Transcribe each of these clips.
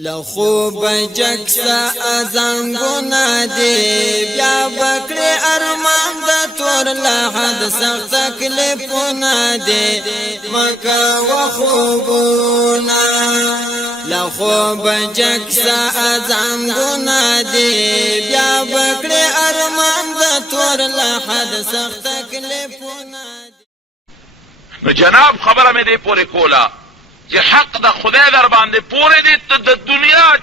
لخوب جکسا ازنگونا دی بیا بکڑی ارمان دا تور لحد سخت تکلیفونا دی مکا و خوبونا لخوب جکسا ازنگونا دی بیا بکڑی ارمان دا تور لحد سخت تکلیفونا دی. نو جناب خبره مې دې پورې کوله چې حق د خدای در باندې پورې دې د دنیا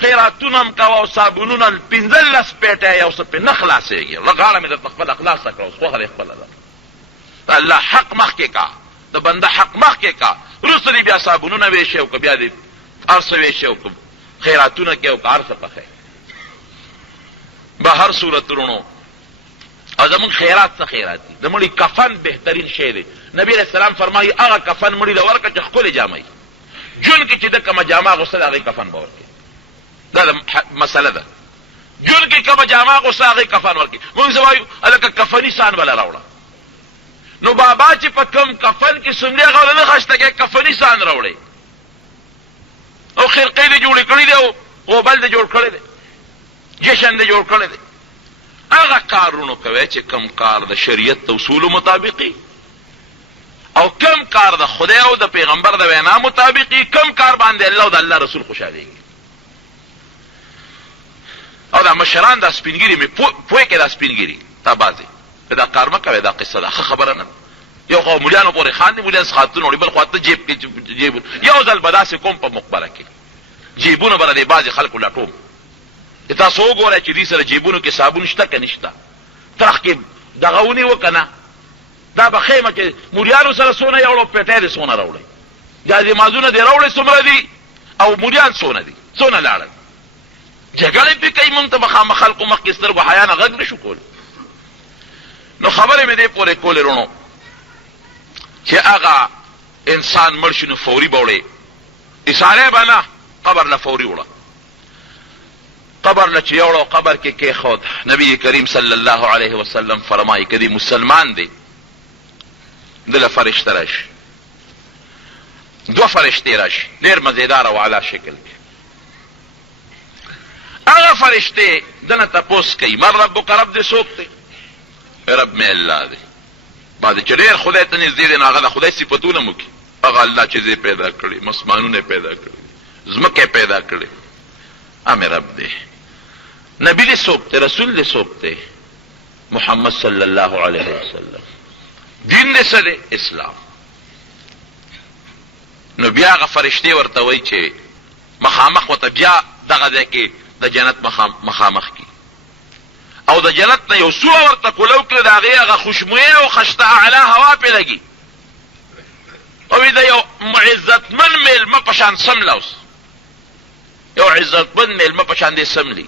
خیراتونه هم کوه او صابونونه 15 پیټه یو څه پې نه خلاصېږي غاړه مې درته خپله خلاصه کړه اوس خوښه دې خپله ده د الله حق مخکې کا د بنده حق مخکې کا وروسته دې بیا صابونونه ویشې او که بیا دې هر څه ویشې او که خیراتونه کې او که هر څه پخې به هر صورت ورونو او زمونږ خیرات څه خیرات دي د مړي کفن بهترین شی دی نبی علیہ السلام فرمایي هغه کفن مړي له ورکړه چې ښکلې جامه جون کې چې د کومه جامه اغوسته د هغې کفن به ورکړي دا مسله ده جون کې کومه جامه اغوسته هغې کفن ورکړي موږ څه وایو هلکه کفني سان به له راوړه نو بابا چې په کوم کفن کې څومره هغه له نه خشته کې کفني سان راوړی او خرقې دې جوړې کړي دی او غوبل دې جوړ کړی دی جشن دې جوړ کړی دی هغه کارونو کوي چې کم کار د شریعت د اصولو مطابقي او کم کار د خدای او د پیغمبر د وینا مطابقي کم کار باندې الله او د الله رسول خوشحالېږي او دا مشران دا سپینګیري مې پوه کې دا سپینګیري تا بازي دا کار مه کوې دا قصه ده ښه خبره نه یو خو مولیانو پورې خاندي مولیان خاتون وړي بل خوا ته جیب کې جیب یو ځل به داسې کوم په مقبره کې جیبونه به د بعضې خلکو لټوم تاسو وګورئ چې دې سره جیبونو کې صابون شته که نشته ترخ کې دغه ونیوه که نه دا به خیمه کې موریانو سره څونه یوړو پیټی دې څونه راوړئ دا دمازونه دې راوړئ څومره دي او موریان څونه دي څونه لاړل جګړې پې کوي مونږ ته مخامخ خلقو مخکې سترګو حیا نه غږ نه شو کولی نو خبرې مې دې پورې کولې رونو چې هغه انسان مړ شي نو فوري به وړې اشارې به نه قبر له فوري وړه قبر له چې یوړو قبر کې کېښود نبی کریم صلی الله علیه وسلم فرمایي که دی مسلمان دی دله فرشته راشي دوه فرشتې راشي ډېر مزیدار او اعلی شکل کې هغه فرشتې دنه تپوس کوي من ربک رب دې څوک دی رب مې الله دی بعد چې ډېر خدای ته نږدې دی نو هغه د خدای صفتونه مو کوي هغه الله چې زه پیدا کړي مسمانونه پیدا کړي ځمکې پیدا کړي امې رب دی نبی دې څوک دی رسول دې څوک دی محمد صلی الله علیه وسلم دین دې څه دی اسلام نو بیا هغه فرشتې ورته وایي چې مخامخ ورته بیا دغه ځای کې د جنت مخامخ کی او د جنت نه یو سوړه ورته کولو کړه د هغې هغه خوشبویه او خشته اعلی هوا پې لګي او د یو عزتمن میلمه په شان سمله اوس یو عزتمن میلمه په شان دې سملي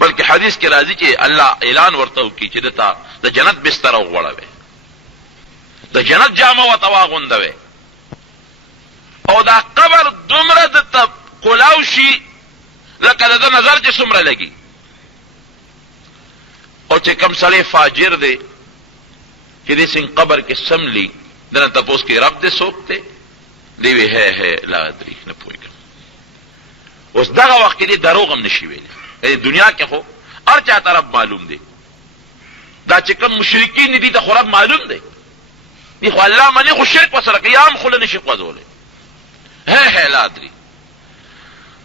بلکې حدیث کې راځي چې الله اعلان ورته وکړي چې دته د جنت بستره وغوړوي د جنت جامه ورته واغوندوي او دا قبر دومره دته کولاو شي لکه د ده نظر چې څومره لګي او چې کوم سړی فاجر دی چې دې سنګ قبر کې سملي دنه تپوس کې رب دې څوک دی دی وی هی لا ادري نه پوهېږم اوس دغه وخت کې دې دروغ هم نشي ویلی دنیا کې خو هر چا ته رب معلوم دی دا چې کوم مشرکین دي ته خو رب معلوم دی دی خو الله منې خو شرک ورسره کوي یا هم خوله نشي خوځولی هی لا ادري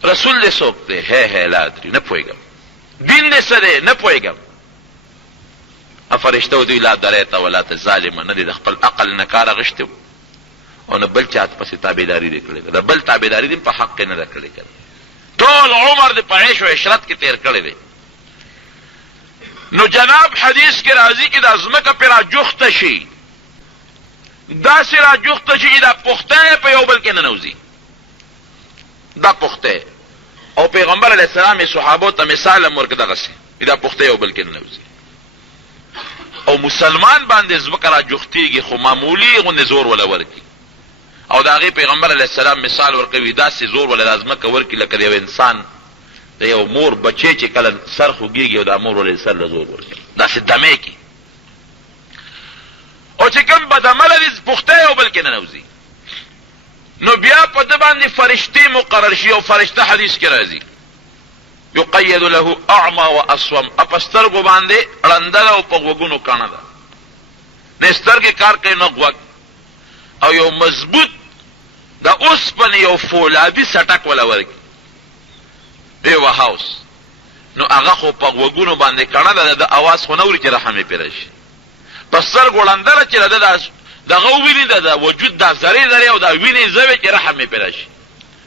رسول دې څوک دی هی لا ادري نه پوهېږم دین دې څه دی نه پوهېږم فرشته و دوی لا دریته ولا ته ظالمه نه دي د خپل عقل نه کار اخیستی او نه بل چا پسې تابعداري دې کړې ده د بل تابعداري دې په حق کې نه ده کړې ټول عمر دې په عیش و عشرت کې تیر کړی دی نو جناب حدیث کې راځي چې دا ځمکه پې راجوخته شي داسې راجوخته شي چې دا پخته په یو بل کې ننوځي دا پخته او پیغمبر علیه السلام یې صحابو ته مثال هم ورکړه دغسې دا پخته یو بل کې ننوځي او مسلمان باندې ځمکه راجوختېږي خو معمولي غوندې زور وله ورکړي او د هغې پیغمبر علیه السلام مثال ورکوي داسې زور وله دا ځمکه ورکړي لکه د یو انسان د یو مور بچی چې کله سر خوږېږي او دا مور ولې سر له زور ورکوي داسې دمې کې او چې کوم بدعمله دي پخته یو بل کې ننوځي نو بیا په د باندې فرشتي مقرر شي او فرشته حدیث کې راځي یقید له اعمى واصم اپسترګو باندې اړندل او په وګونو کانه ده نسترګې کار کوي نو غوږ او یو مضبوط د اوسپنې یو فولادي سټک ولا ورکی یو هاوس نو هغه خو په وګونو باندې کانه ده د اواز خو نوري چې رحمه پیرشي پسترګو اړندل چې دغه ویني د وجود د ذره او د ویني زوی چې رحمه پیرشي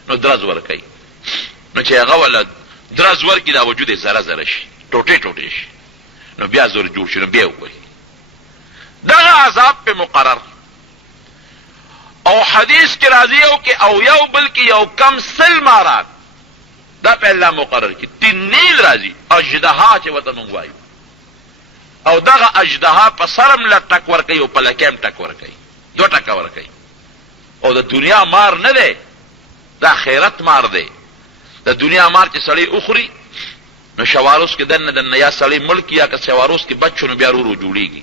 نو درز ورکی نو چې هغه ولد درز ورکی دا وجود زره زره شي ټوټه ټوټه شي نو بیا زور جوړ شي نو بیا وګوري دغه عذاب په مقرر او حدیث کې راځي او یو بلکې یو کم سل مارات دا په الله مقرر کی تنیل راځي اجدها چې وته مونږ وایو او دغه اجدها په سرم لټک ور کوي او په لکم ټک ور کوي دو ټک ور کوي او د دنیا مار نه دی د آخرت مار دی د دنیا مار چې سړی اخري نو شواروس کې دنه یا سړی ملک یا که شواروس کې بچو نو بیا ورو جوړیږي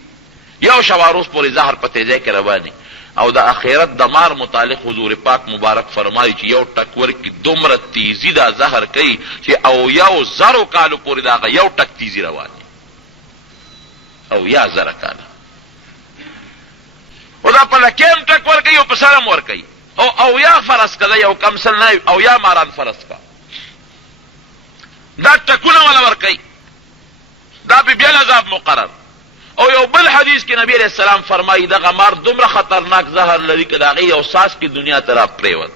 یو شواروس پورې زهر په تیزه کې رواني او د آخرت د مار متعلق حضور پاک مبارک فرمایي چې یو ټک ورکی دومره تیزی دا زهر کوي چې او یو زرو کالو پورې دا یو ټک تیزی رواني او یا زره کاله او دا په لکم ټک ورکوي او په سرم ورکوي او یا فرض کده یو کم سل نه او یا ماران فرض کا دا ټکونه ولا ورکوي دا به بیا عذاب مقرر او یو بل حدیث کې نبی علیہ السلام فرمایي دغه مار دومره خطرناک زهر لري که د هغې یو ساس کې دنیا طرف پرېوت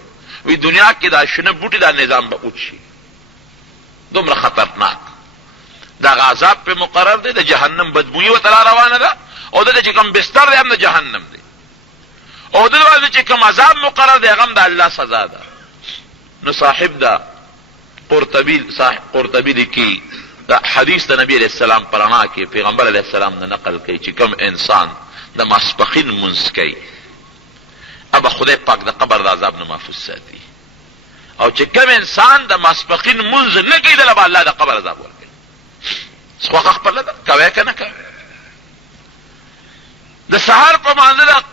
وی دنیا کې دا شنه بوټي دا نظام به اوچ شي دومره خطرناک دغه عذاب په مقرر دی د جهنم بدبویي ورته را روانه ده او د چې کوم بستر دی هم د جهنم دی او د چې کوم عذاب مقرر دی هغه هم د الله سزا ده نو صاحب دا قرطبي لیکي دا حدیث د نبی علیہ السلام پرانا کې پیغمبر علیہ السلام نه نقل کوي چې کوم انسان د ماسپخین منځ کوي ابا خدای پاک د قبر د عذاب نه محفوظ ساتي او چې کوم انسان د ماسپخین منځ نه کوي د الله د قبر عذاب ورکوي څخه خپل ده کوي کنه کوي د سحر په مانځ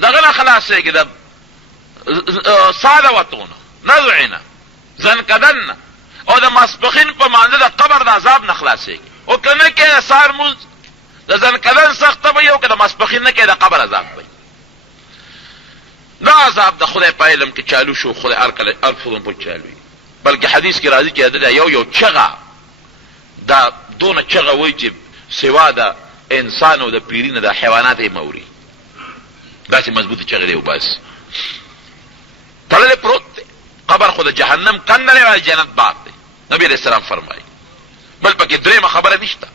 دغه نه خلاصې کې د ساده وتونه نزعنا زنکدن او د ماسپخین په مانځ د قبر د عذاب نه خلاصېږي او که نه کې د سهار مونځ د زنکدن سخته به یو که د ماسپخین نه کې د قبر عذاب به دا عذاب د خدای په علم کې چالو شو خدای هر کله هر فلم په چالو وي بلکې حدیث کې راځي چې دا یو چغه دا دونه چغه وایي چې سوا د انسان او د پیرینه د حیوانات یې موري داسې مضبوطه چغه دی وباسي تړلی پروت دی قبر خود جهنم کنده دی جنت باب دی نبی علیہ السلام فرمائی بل پکې درېمه خبره نشته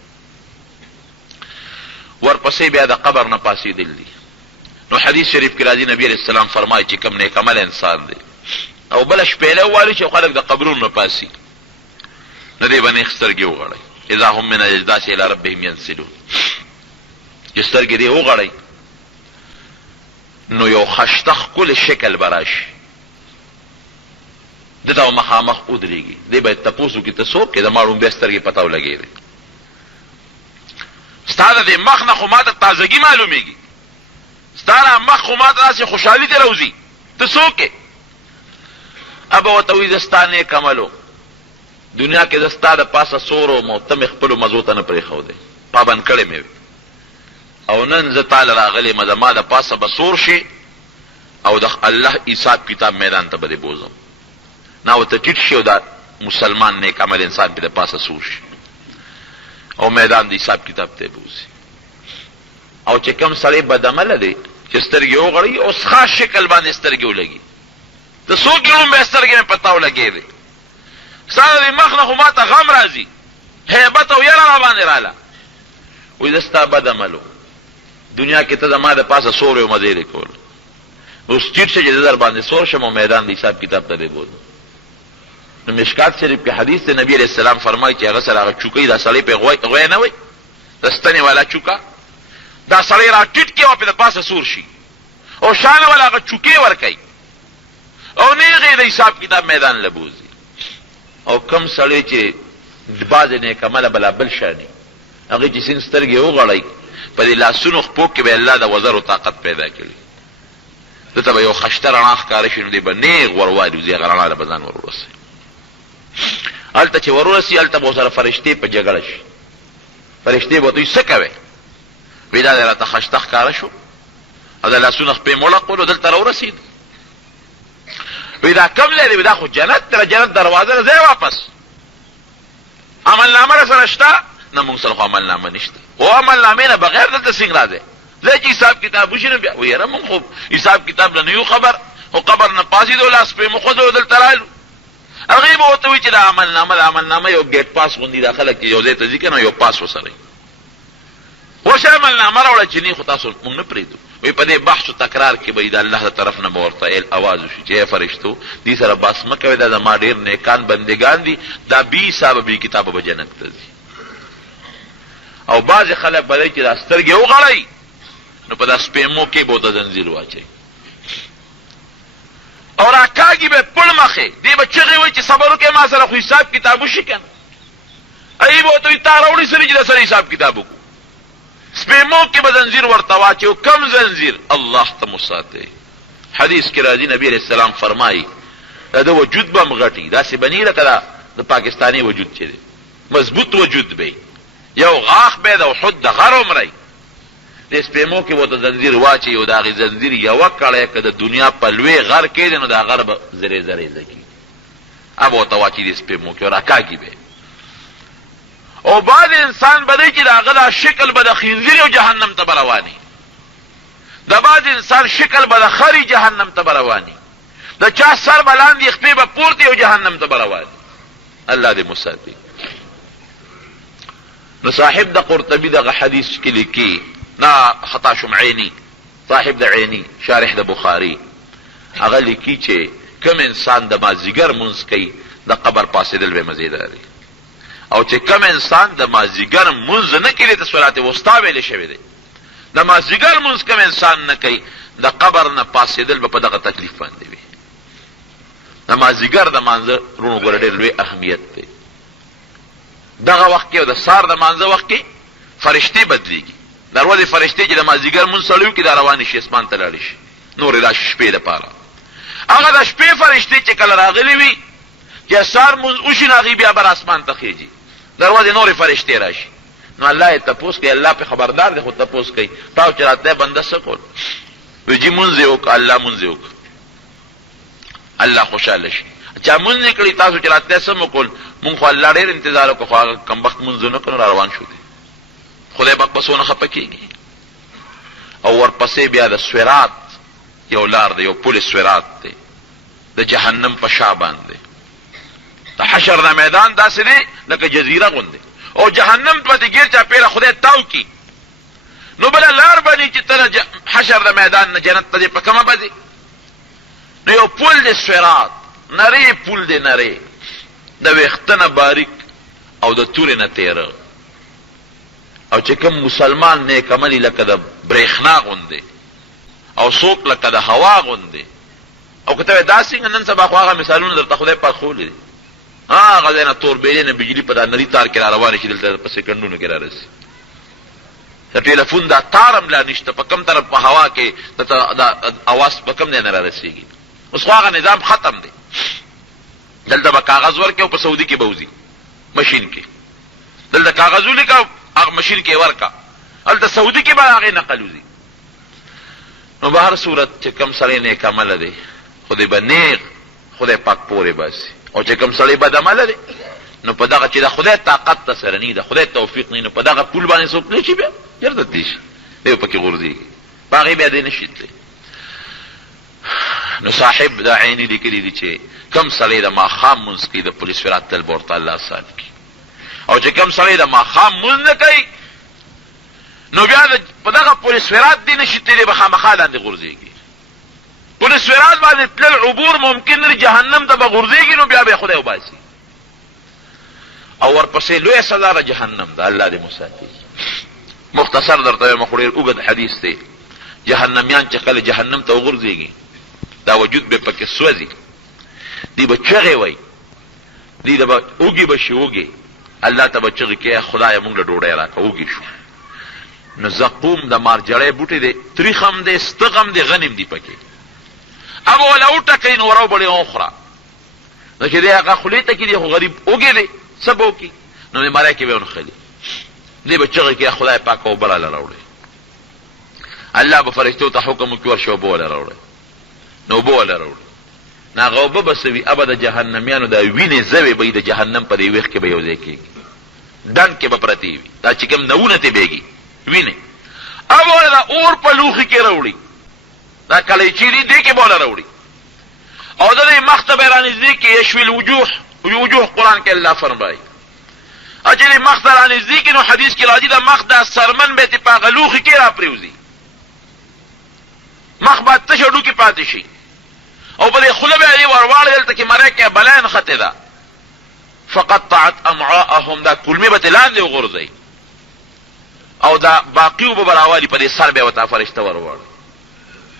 ورپسې بیا د قبر نه پاسېدل دي نو حدیث شریف کې راځي نبی علیہ السلام فرمایي چې کوم نیک عمل انسان دی او بل شپېله ووالي چې خلک د قبرونو نه پاسي نو دې باندې سترګې وغړئ اذا هم من الاجداث الى ربهم ينسلون چې سترګې دې وغړئ نو یو خشته ښکلی شکل به راشي دته مخامخ ودرېږي دی باید تپوس وکړي ته څوک یې د ما ړومبی سترګې پته ولګېدې ستا د دې مخ نه خو ما ته تازګي معلومېږي ستا نه مخ خو ما ته داسې خوشحالي دې روځي ته څوک یې ابه ورته وایي زه ستا نیک عملو دنیا کې زه ستا د پاسه سور وم او ته مې خپلو مزو ته نه پرېښودې پابند کړی مې وي او نن زه تاله راغلی یم زما د پاسه به سور شي او د الله حساب کتاب میدان ته به دې بوځم نا ورته ټیټ شي او دا مسلمان نیک عمل انسان به د پاسه سور شي او میدان د حساب کتاب ته بوځي او چې کوم سړی بدعمله دی چې سترګې وغړوي اوس خاص شکل باندې سترګې ولګي ته څوک یې به سترګې مې پته ولګېدې ستا د مخ نه خو ما ته غم راځي هیبت او یره را باندې راله وایي زه ستا بد عملو دنیا کې ته زما د پاسه سور یو مزې دې کول اوس ټیټ شه چې زه در باندې سور شم او میدان د حساب کتاب ته دې بوځم نو مشکات شریف کې حدیث د نبی علیہ السلام فرمایي چې هغه سره هغه چوکۍ دا سړی پې غوی نه وي د ستنې والا چوکه دا سړی را ټیټ کې او پې د پاسه سور شي او شانه والا هغه چوکۍ ورکوي او نیغې د حساب کتاب میدان له بوځي او کم سړی چې بعضې نیک عمله بلا بل شاني هغې چې سین سترګې وغړئ په دې لاسونو خپو کې به الله د وزرو طاقت پیدا کړي دته به یو خشته رڼا ښکاره شي نو دی به نیغ وروالی وځي هغه رڼا له به ځان ور ورسوي. هلته چې ور ورسي هلته به ورسره فرشتې په جګړه شي. فرشتې به دوی څه کوې؟ وایي دا دی راته خشته ښکاره شو او د لاسونه خپې مړقول او دلته راورسېد. وایي دا کم ځای دی؟ دا خو جنت دی، جنت دروازه نه ځای واپس. عملنامه راسره شته؟ نه موږ سره خو عملنامه نشته. او عملنامې نه بغیر دلته څنګه راځې؟ ځای چې حساب کتاب وشي نو بیا وایي یاره موږ خو حساب کتاب له نه یو خبر، خو قبر نه پاڅېدو لاس پې مو خوځو دلته رالو. هغې به ورته وایي چې دا عملنامه یو ګیټ پاس غوندي دا خلک چې یو ځای ته ځي که نه یو پاس وسره اوس عملنامه راوړه چې نه خو تاسو موږ نه پرېږدو. وایي په دې بحث و تکرار کې به د الله له طرف نه به ورته اواز وشي چې ای فرشتو دې سره بحث مه کوئ، دا زما ډېر نیکان بندګان دي، دا بې حسابه بې کتابه به جنت ته ځي. او بعضې خلک به دی چې دا سترګې وغړئ نو په دا سپېمو کې به ورته زنځیر واچوي او راکاږي به پړ مخې. دې به چغې وایي چې صبر وکړئ ما سره خو حساب کتاب وشي که نه. ای به ورته وایي تا راوړي سړي چې در سره حساب کتاب وکړو. سپېمو کې به زنځیر ورته واچوي. کم زنځیر؟ الله ته مو ساتئ. حدیث کې راځي نبي علیه السلام فرمایي دا د وجود به هم غټي، داسې به نه لکه د پاکستاني وجود چې دی، مضبوط وجود به یو غاښ به د احد د غر عمری. د سپېمو کې به ورته زنځیر واچوي او د هغې زنځیر یوه کړی که د دنیا په لوی غر کې دی نو دا غر به زرې زرې زکي هغه به ورته واچوي د سپېمو کې او راکاږي به. او بعد انسان به دی چې د هغه دا شکل به د خنزیر او جهنم ته به رواني، د بعض انسان شکل به د خري جهنم ته به رواني، د چا سر به لاندې خپې به پورتې او جهنم ته به رواني. الله دې مو ساتي. نو صاحب د قرطبي دغه حدیث کې لیکي نا خطا شمعینی صاحب د عینی شارح د بخاری هغه لیکي چې کم انسان د مازیګر منځ کوي د قبر پاسېدل به مزیداري، او چې کم انسان د مازیګر منځ نه کوي ته صلات وسطا ویل شوی دی. د مازیګر منځ کم انسان نه کوي د قبر نه پاسېدل به په دغه تکلیف باندې وي. د مازیګر د مانځه رونو ګوره ډېر لوی اهمیت دی. دغه وخت کې او د سهار د مانځه وخت کې فرشتې بدلېږي. د ورځې فرشتې چې د مازدیګر مونځ سړی وکړي دا روانې شي اسمان ته لاړې شي نورې راشي شپې دپاره. هغه د شپې فرشتې چې کله راغلې وي چې سهار مونځ وشي نو هغې بیا بر اسمان ته خېږي، د ورځې نورې فرشتې راشي. نو الله یې تپوس کوي، الله پې خبردار دی خو تپوس کوي تاسو چې راتلی بنده څه کول؟ وایي جي مونځ یې وکړه، الله مونځ یې وکړه، الله خوشحاله شي. چا مونځ یې کړي تاسو چې راتلی څه مو کول؟ مونږ خو الله ډېر انتظار وکړو خو هغه کمبخت مونځ ونه کړو را روان شو دی. خدای پاک پسونه خفه کېږي. او ورپسې بیا د سویرات یو لار دی، یو پل سویرات دی د جهنم په شا باندې. د حشر د میدان داسې دی لکه جزیره غوندې او جهنم پسې ګیر چاپېره خدای تاو کي نو بله لار بني چې ته حشر د میدان نه جنت ته دې په کومه به ځې. نو یو پل دی سویرات، نری پل دی، نری د ویښته نه باریک او د تورې نه تیره، او چې کوم مسلمان نیک عملي لکه د برېښنا غوندې او څوک لکه د هوا غوندې. او که ته وایې دا څنګه نن سبا خو هغه مثالونه درته خدای پاک ښوولي دي. هغه ځای نه تور بیلې نه بجلي په دا نري تار کې را روانې شي دلته په سیکنډونو کې را رسي. د ټېلیفون دا تار هم لا نشته، په کوم طرف په هوا کې دا اواز په کوم ځای نه را رسېږي. اوس خو هغه نظام ختم دی. دلته به کاغذ ورکړي او په سعودي کې به وځي مشین کې، دلته کاغذ ولیکه هغه مشین کې ورکا، هلته سعودي کې به هغې نقل وځي. نو به هر صورت چې کوم سړی نیک عمله دی خدای به نیغ خدای پاک پورې باسي، او چې کوم سړی بد عمله دی نو په دغه چې د خدای طاقت ته سره نه د خدای توفیق نه نو په دغه پول باندې څوک نه شي بیا چېرته تللی شي دی پکې غورځېږي په هغې بیا دی نه شي تللی. نو صاحب دا عیني لیکلي دي چې کم سړی د ماښام مونځ کوي د پولیس فرات تل به ورته الله آسان کړي، او چې کم سړی د ماښام مونځ نه کوي نو بیا په دغه پولیس فرات دی نه شي تللی به خامخا لاندې غورځېږي. پولیس فرات باندې تلل عبور ممکن نه جهنم ته به غورځېږي نو بیا به خدای وباسي. او ورپسې لویه سزا د جهنم ده، الله دې مو ساتي. مختصر درته وایم خو ډېر اوږد حدیث دی. جهنمیان چې کله جهنم ته وغورځېږي دا وجود به پکې سوځي، دی به چغې وایي، دی به اوږې به شي اوږې، الله ته به چغې کوي خدایه مونږ له ډوډۍ راکړه اوږې شو. نو زقوم د مارجړی بوټی دی، تریخ هم دی، ستغ هم دی، غنم دی پکې، اب ولا وټکې نو ورو بړې اخرى نو چې دې هغه خولې ته کې دی خو غریب وګې دی سبو کې نو مړای کې به ونخلي دې بچی کې خدای پاک او بل راوړي الله به فرشتو ته حکم کوي ورشو بول راوړي نو بول راوړي ناغه به بسوي ابد جهنميانو دا وینې زوي به د جهنم پر ویخ کې به یو ځای کېږي دن کې به پرتی وي دا چې کوم نونه ته بیږي وینې او دا اور په لوخي کې راوړي دا کله چې دې کې بول راوړي او د دې مختبه رانځي کې يشوي الوجوه قران کې الله فرمایي اجل مخ رانځي کې نو حدیث کې راځي دا مخ د سرمن به ته پاغلوخي کې را پریوزي مخ به تشړو کې پاتې شي او په دې خله به یې ورواړ دلته کې مره کې بلان خطه ده فقطعت امعاءهم دا کلمه به لاندې وغورځي او دا باقی وب براوالي په دې سر به وتا فرشته ورواړ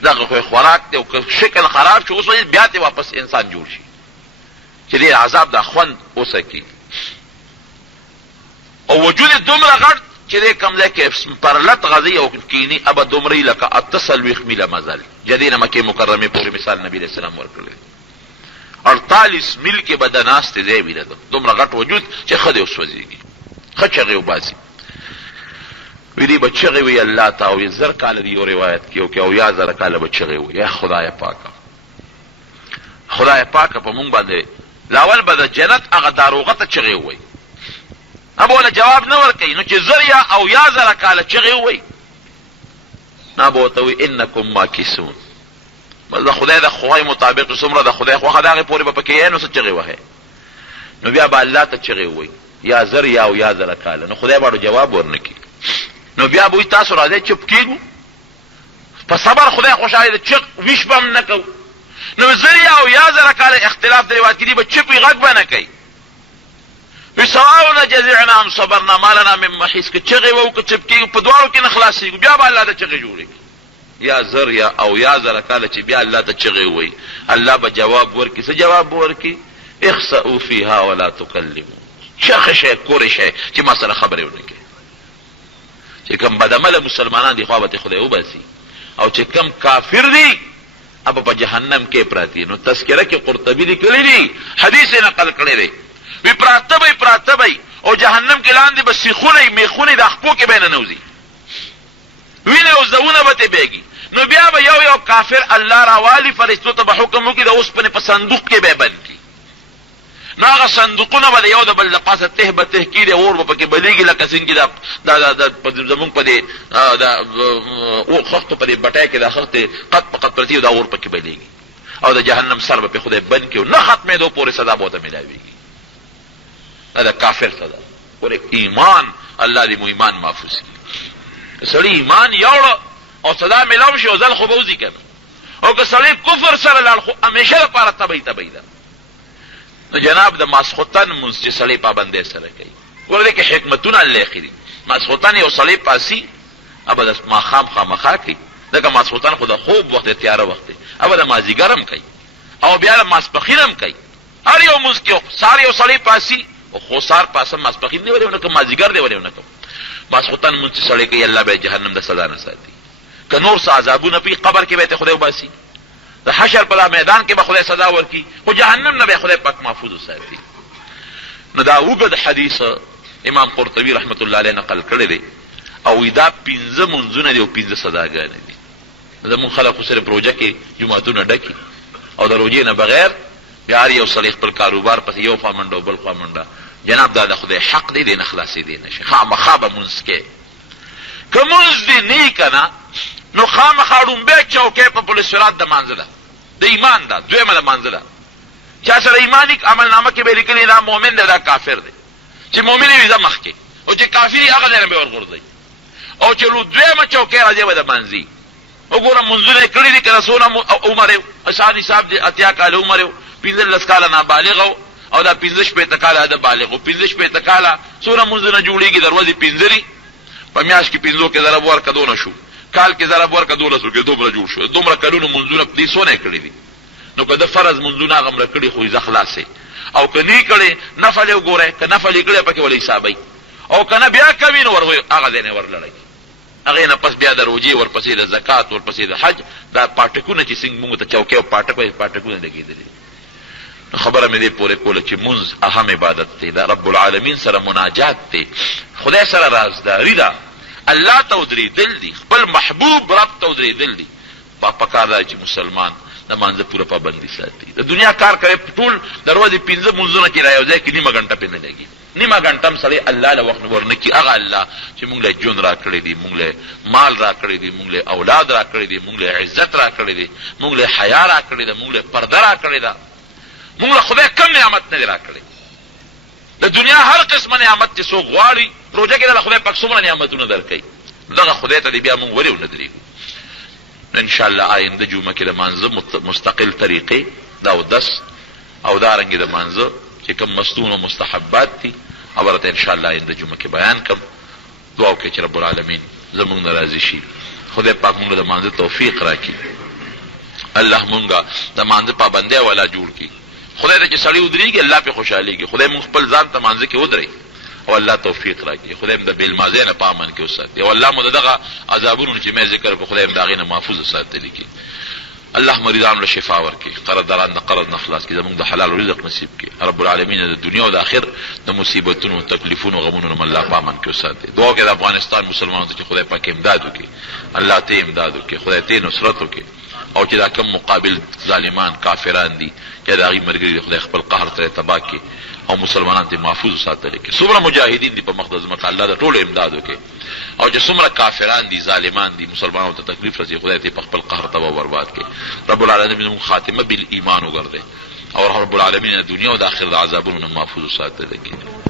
دا خو خوراک ته او شکل خراب شو اوس بیا ته واپس انسان جوړ شي چې دې عذاب د خوند اوسکی او وجود دومره غټ چې دې کمزه کې پرلت غزي او کینی ابا دومري لکه اتصل وخ میله مزل جدينا مکه مکرمه پورې مثال نبی رسول الله ورکړل 48 میل کې بدناست دی ویله دومره غټ وجود چې خدای وسوځيږي خچغه وباسي ویری بچغه وی الله تعالی زر کال دی روایت کې او یا زر کال بچغه وی یا خدای پاک په مونږ باندې لاول به جنت هغه داروغه ته چغه وی ابو له جواب نه ورکي نو چې زریا او یا زر کال چغه وی نه بوتوي انکم ماکسون مله خدای د خوای مطابق سمره د خدای خو خدای پورې په کې نو څه چغه وه نو بیا به الله ته چغه وی یا زریا او یا زر کال نو خدای باندې جواب ورنکي نو بیا به تاسو راځي چپ کیږو په صبر خدای خوشاله چغ ویش بم نکو نو زریا او یا زر کال اختلاف د روایت کې به چپي غږ بنه کوي بسواونا جزعنا هم صبرنا مالنا من محیث که چغی وو که چپکی په دوارو کې نخلاصي بیا به الله ته چغی جوړي یا زر یا او یا زر کاله چې بیا الله ته چغی وي الله به جواب ورکي څه جواب ورکي اخسئوا فيها ولا تكلموا شخشه کورشه چې ما سره خبرې ونکړي چې کوم بدعمل مسلمانان دي خو به خدای وباسي او چې کوم کافر دي اب په جهنم کې پراتی نو تذکرہ کې قرطبی لیکلی دي حدیث نقل کړی دی وی پراتبی او جهنم کې لاندې بس سیخونه میخونه د خپو کې بین نوزي وینه او زونه به بیگی نو بیا به یو کافر الله راوالی فرشتو ته به حکم وکړي د اوس په صندوق کې به بند کی نو هغه صندوقونه به یو د بل د پاسه ته به تحقیر اور به کې بلیږي لکه څنګه د زمون په دې او خخت په دې بټای کې د خخت قط پرتی دا اور په کې بلیږي او د جهنم سر به خدای بند کی او نه ختمه دو پورې سزا بوته ملایويږي دا کافر صدا ورک ایمان الله دې مو ایمان محفوظ کړي سړی ایمان یوړ او صدا ملاو شي او ځل خو بوزي کنه او که سړی کفر سره لاړ خو همیشه لپاره تبي ده نو جناب د ماسختن منځ سړی پابندې سره کوي ورته کې حکمتونه الله خېری ماسختن یو سړی پاسي ابد ما خامخا کوي دغه ماسختن خو د خوب وخت تیار وخت ابد مازیګرم کوي او بیا ماسپخینم کوي هر یو منځ کې ساری یو سړی پاسي خو سار پاسم ماسپخین دی ولونه کوم مازیګر دی ولونه کوم ماسختن منځ سړی کوي الله به جهنم د سزا نه ساتي که نور څه عذابونه په قبر کې به ته خدای وباسي د حشر په میدان کې به خدای سزا ورکي خو جهنم نه به خدای پاک محفوظ وساتي نو دا وګد حدیث امام قرطبی رحمت الله علیه نقل کړی دی او دا 15 منځونه دی او 15 صداګانې دي زمون خلک سره پروژه کې جمعهتون ډکی او د روزې نه بغیر بیا یو صلیح پر کاروبار پس یو فامنډو بل فامنډا جناب دا د خدای حق دی د اخلاصي دی نشه خامخابه منځ کې کومز دی نه کنا نو خامخاړم به چوکې په پولیس سرات د منځله د ایمان دا دویمه د منځله چا سره ایمانیک عمل نامه کې به لیکلی دا مؤمن دی دا کافر دی چې مؤمن وي دا مخ کې او چې کافر هغه نه به ورغورځي او چې رو دویمه چوکې راځي د منځي وګوره منځله کړی دي که رسول عمر اسانی صاحب دی اتیا کال عمر 15 کال نابالغ او دا 15 کال د بالغ 15 کال سوره منځله جوړیږي دروازې 15 په میاش کې 15 کې ضرب ورکړه دونه شو کال کې ضرب ورکړه 12 کې دومره جوړ شو دومره کلونو منځونه دې سونه کړی دي نو کله فرض منځونه غمره کړی خو ځ خلاصې او کني کړي نفل وګوره ک نفل کړي پکې ولې حسابي او کنه بیا کوي نو ورغوي هغه دې نه ورلړی هغې نه پس بیا د روجې ورپسې د زکات ورپسې د حج دا پاټکونه چې څنګه موږ ته چوکۍ او پاټک وایي پاټکونه لګېدلي. خبره مې دې پورې کوله چې مونځ اهم عبادت دی، دا رب العالمین سره مناجات دی، خدای سره رازداري ده، الله ته ودرېدل دي، خپل محبوب رب ته ودرېدل دي. پکار ده چې مسلمان د مانځه پوره پابندي ساتي. د دنیا کار کوي ټول د ورځې 5 مونځونه چې را یو ځای کې نیمه ګنټه پې نه لګي، نیمه ګنټه هم سړی الله له وخت ورنه کي. هغه الله چې مونږ له ژوند را کړی دی، مونږ له مال را کړی دی، مونږ له اولاد را کړی دی، مونږ له عزت را کړی دی، مونږ له حیا را کړی دی، مونږ له پرده را کړی ده، مونږ له خدای کم نعمت نه دی را کړی. د دنیا هر قسمه نعمت چې څوک غواړي روژه کې د خدای پاک څومره نعمتونه درکوي، دغه خدای ته دی بیا مونږ ولې ونه درېږو. انشاءالله آینده جمعه کې د مانځه مستقل طریقې د اودس او دارنګې د مانځه چې کوم مستون او مستحبات دي هغه ته انشاءالله آینده جمعه کې بیان کړم. دعا وکړئ چې رب العالمین زمونږ نه راضي شي، خدای پاک مونږ د مانځه توفیق راکړي، الله مونږ د مانځه پابندۍ والا جوړ کړي. خدای ته چې سړی ودرېږي الله پې خوشحالېږي. خدای مونږ خپل ځان ته مانځه کې ودرئ او الله توفیق راکړي. خدای مو د بېلمازۍ نه په امن کې وساتي او الله مو د دغه عذابونو چې مې ذکر کړو خدای مو د هغې نه محفوظ ساتلی کړي. الله مریضانو له شفا ورکړي، قرضداران د قرض نه خلاص کړي، زموږ د حلال رزق نصیب کړي. رب العالمین د دنیا او د آخر د مصیبتونو تکلیفونو غمونو نه الله په امن کې وساتي. دعا وکړئ د افغانستان مسلمانانو ته چې خدای پاک امداد وکړي، الله ته امداد وکړي، خدای ته نصرت وکړي، او چې دا کم مقابل ظالمان کافران دي چې د هغې ملګري دي خدای خپل قهر ترې تباه کړي او مسلمانان ته محفوظ وساتلی کړي. څومره مجاهدین دي په مخ د ځمکه الله د ټولو امداد وکړي، او چې څومره کافران دي ظالمان دي مسلمانانو ته تکلیف رسي خدای ته په خپل قهر تباه برباد کړي. رب العالمین زموږ خاتمه بالایمان وګرځي او رب العالمین د دنیا او د آخرت د عذابونو نه محفوظ وساتلی کړي.